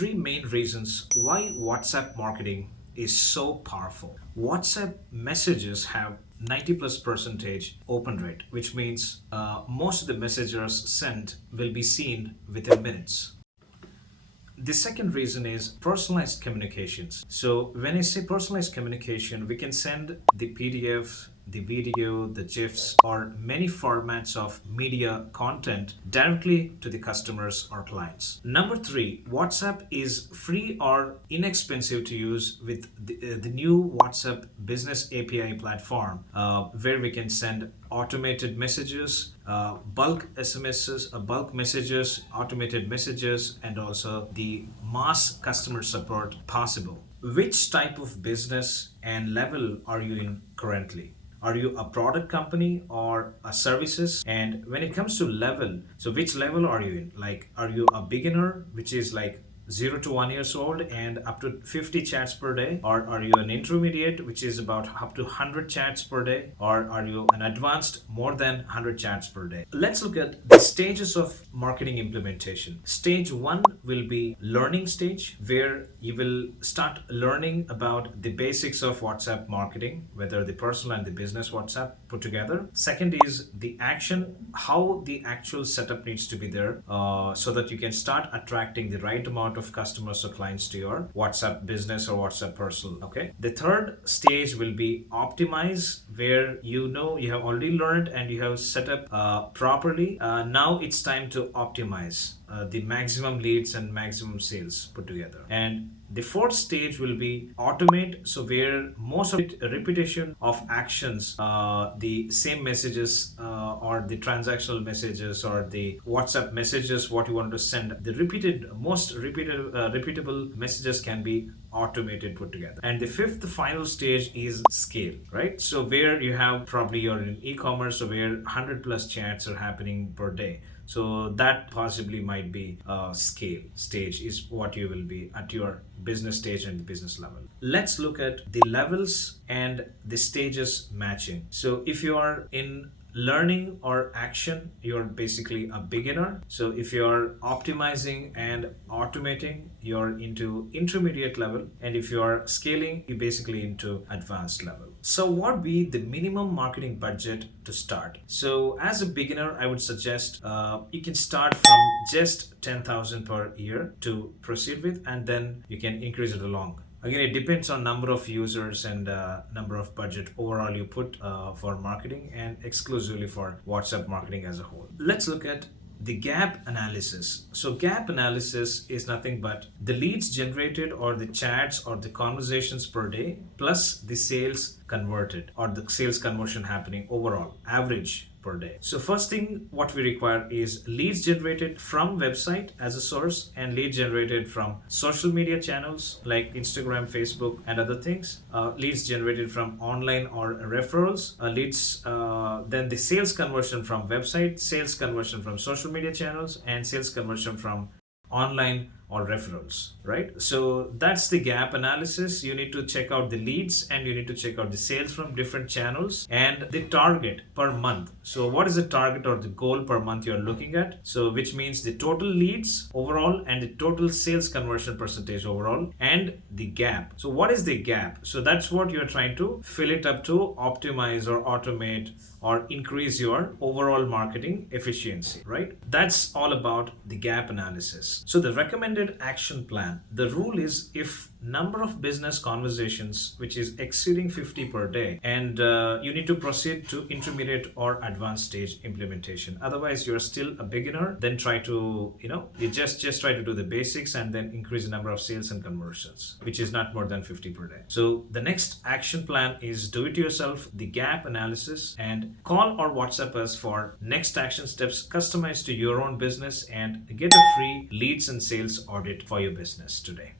three main reasons why WhatsApp marketing is so powerful. WhatsApp messages have 90 plus percentage open rate, which means most of the messages sent will be seen within minutes. The second reason is personalized communications. So when I say personalized communication, we can send the PDF, the video, the GIFs, or many formats of media content directly to the customers or clients. Number three, WhatsApp is free or inexpensive to use with the new WhatsApp Business API platform, where we can send automated messages, bulk SMSs, bulk messages, automated messages, and also the mass customer support possible. Which type of business and level are you in currently? Are you a product company or a services? And when it comes to level, so which level are you in? Like, are you a beginner, which is like 0 to 1 years old and up to 50 chats per day? Or are you an intermediate, which is about up to 100 chats per day? Or are you an advanced, more than 100 chats per day? Let's look at the stages of marketing implementation. Stage one will be learning stage, where you will start learning about the basics of WhatsApp marketing, whether the personal and the business WhatsApp put together. Second is the action, how the actual setup needs to be there, so that you can start attracting the right amount of customers or clients to your WhatsApp business or WhatsApp personal. Okay. The third stage will be optimize, where you have already learned and you have set up properly. Now it's time to optimize the maximum leads and maximum sales put together. And the fourth stage will be automate, so where most of it repetition of actions, the same messages or the transactional messages or the WhatsApp messages, what you want to send, the repeatable messages can be automated put together. And the fifth final stage is scale, right? So where you have probably you're in e-commerce, so where 100 plus chats are happening per day. So that possibly might be a scale stage, is what you will be at your business stage and the business level. Let's look at the levels and the stages matching. So if you are in learning or action, you're basically a beginner. So if you're optimizing and automating, you're into intermediate level. And if you are scaling, you're basically into advanced level. So what be the minimum marketing budget to start? So as a beginner, I would suggest you can start from just 10,000 per year to proceed with, and then you can increase it along. Again, it depends on number of users and number of budget overall you put for marketing, and exclusively for WhatsApp marketing as a whole. Let's look at the gap analysis. So gap analysis is nothing but the leads generated or the chats or the conversations per day plus the sales converted or the sales conversion happening overall average per day. So first thing what we require is leads generated from website as a source, and leads generated from social media channels like Instagram, Facebook, and other things. Leads generated from online or referrals. Then the sales conversion from website, sales conversion from social media channels, and sales conversion from online or referrals, right? So that's the gap analysis. You need to check out the leads and you need to check out the sales from different channels and the target per month. So what is the target or the goal per month you're looking at? So which means the total leads overall and the total sales conversion percentage overall and the gap. So what is the gap? So that's what you're trying to fill it up to optimize or automate or increase your overall marketing efficiency, right? That's all about the gap analysis. So the recommended action plan. The rule is if number of business conversations which is exceeding 50 per day, and you need to proceed to intermediate or advanced stage implementation. Otherwise you're still a beginner, then try to you just try to do the basics and then increase the number of sales and conversions, which is not more than 50 per day. So the next action plan is do it yourself, the gap analysis, and call or WhatsApp us for next action steps customized to your own business and get a free leads and sales audit for your business today.